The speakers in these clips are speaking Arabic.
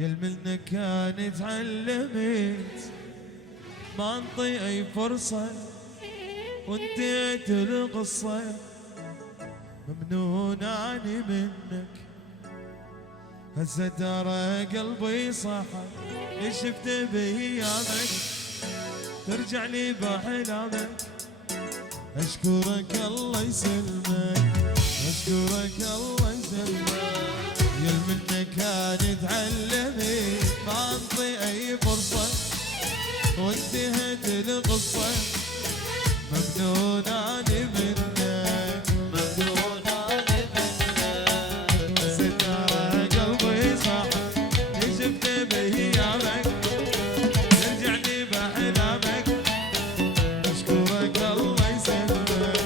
يل منك كان تعلمت ما انطي اي فرصة وانتهت القصة ممنون اني منك هسه ترى قلبي صاحى شفت بايامك ترجع لي باحلامك اشكرك الله يسلمك اشكرك الله يسلمك يل منك كان تعلمت ما انطي اي فرصة وانتهت القصة ممنون اني منك ممنون اني منك ستار قلبي صاحى شفت بايامك ترجع لي باحلامك اشكرك الله يسلمك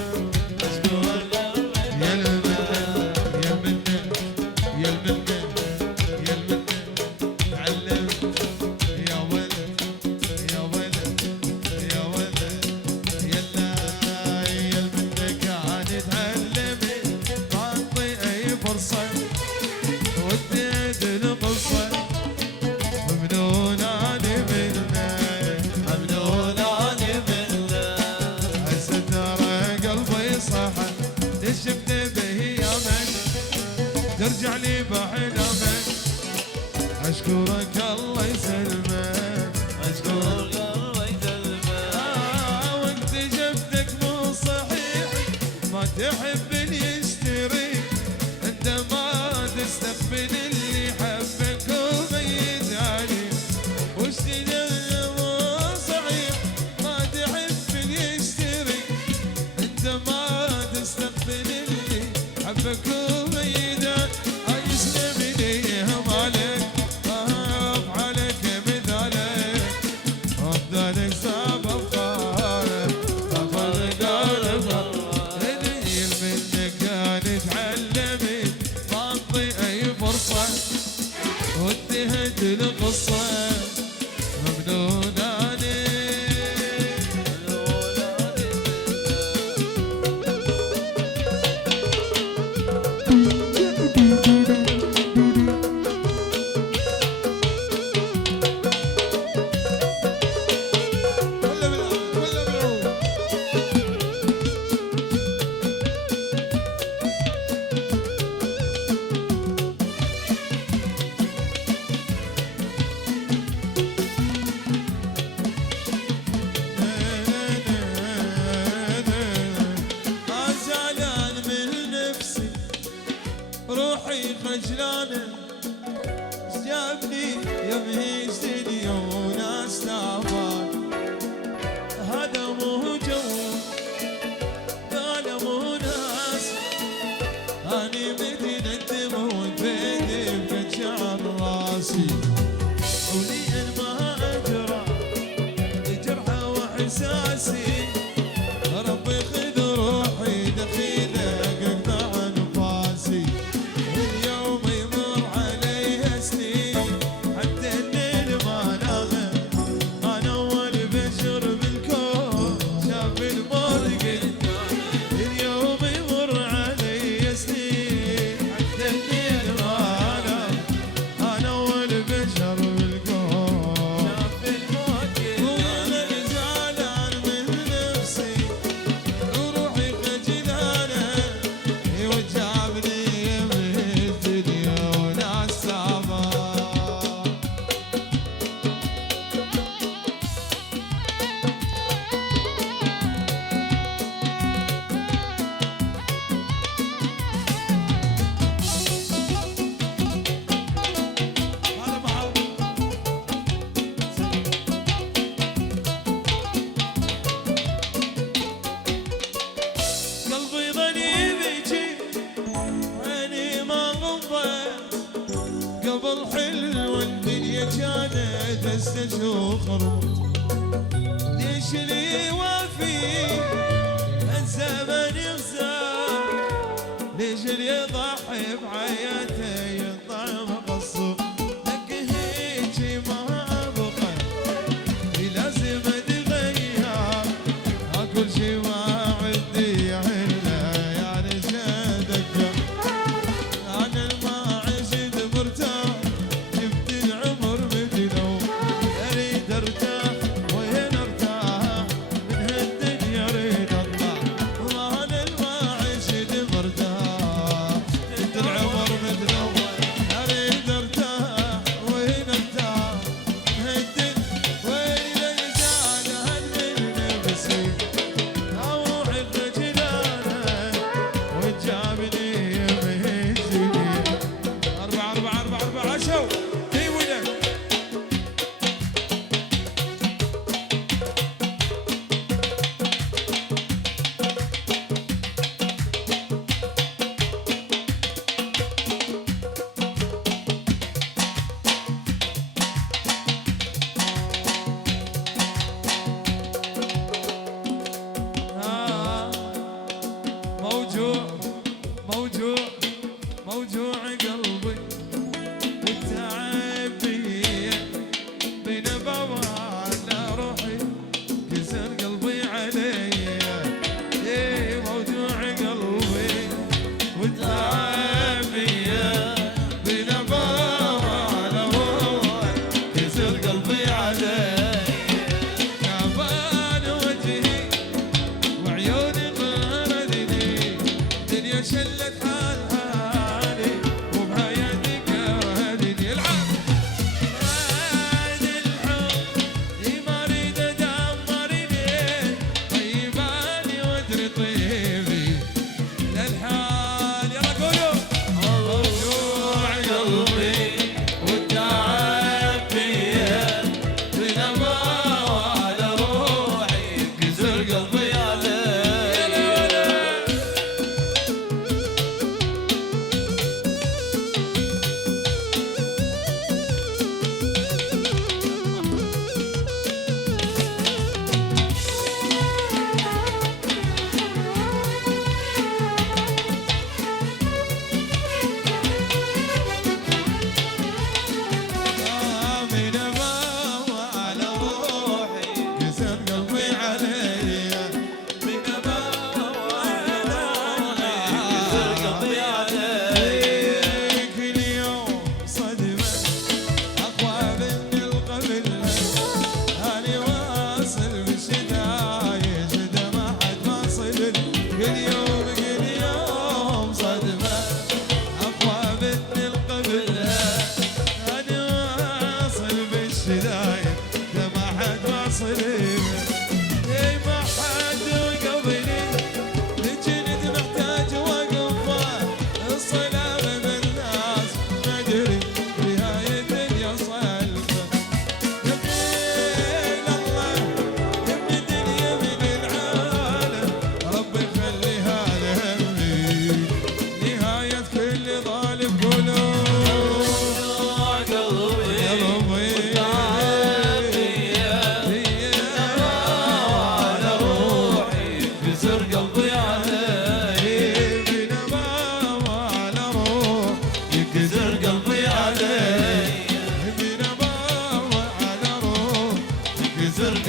اشكرك يل منك يل منك يل منك تعلمت يا ولد يا ولد يا ولد يلا يل منك كان تعلمت ما انطي اي فرصة وديت القصة ممنون اني منك ممنون اني منك هسه ترى قلبي صاحى شفت بايامك ترجع لي باحلامك اشكرك الله يسلمك اشكرك الله يسلمك واكتشفتك مو صحيح ما تحب اللي يشتريك انت ما تستقبل اللي يحبك وميت عليك واشتري مو صحيح ما تحب اللي يشتريك انت ما تستقبل اللي يحبك وميت عليك يسلم ليهم عليك اخاف عليك مثالك افضلك صعب افكارك افضلك قلبك يل منك كان تعلمت ما انطي اي فرصة وانتهت القصة ممنون اني زعلان من نفسي روحي خجلانة جابني يمهي استديو وناس تعبان هذا مو جو هذا مو ناس اني مدين الدموع بيدي بقد شعر راسي ولي ما اجرى جرحه واحساسي ربي خذ روحي دخيله قطع انفاسي اليوم يمر علي سنين حتى الليل ما نام انا اول بشر بالكون شاف الموت قدامي اليوم يمر علي سنين حتى الليل ما نام انا اول بشر بالكون شاف الموت قدامي زعلان من نفسي وروحي خجلانة وجابني من الدنيا وناس تعبان هذا معاهم قلبي ظني بيجي عيني ما غضت قبل حلو الدنيا كانت استشوخر ليش لي وافي الزمن يخسر ليش اللي يضحي بحياته يطعم قصر لك هيجي ما ابقى لازم اتغير كل شي ما عندي الا يعني شادك انا ما عشت مرتاح جبت العمر موجوع قلبي والتعب بيا بنبوة على روحي كسر قلبي علي موجوع قلبي والتعب بيا بنبوة على روحي كسر قلبي علي كفان وجهي وعيوني غردني دنيا شلت حالي وبهايتك هدني العب عاد الحب ما اريد ادمرني طيباني وادري طيبي للحال يلا قولوا موجوع قلبي والتعب فيا بنبوة على روحي كسر قلبي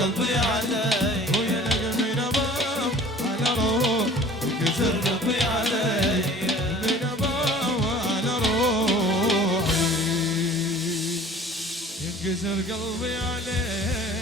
قلبي علي ويا من اباب على روح كسر قلبي علي من اباب على روحي ينكسر قلبي علي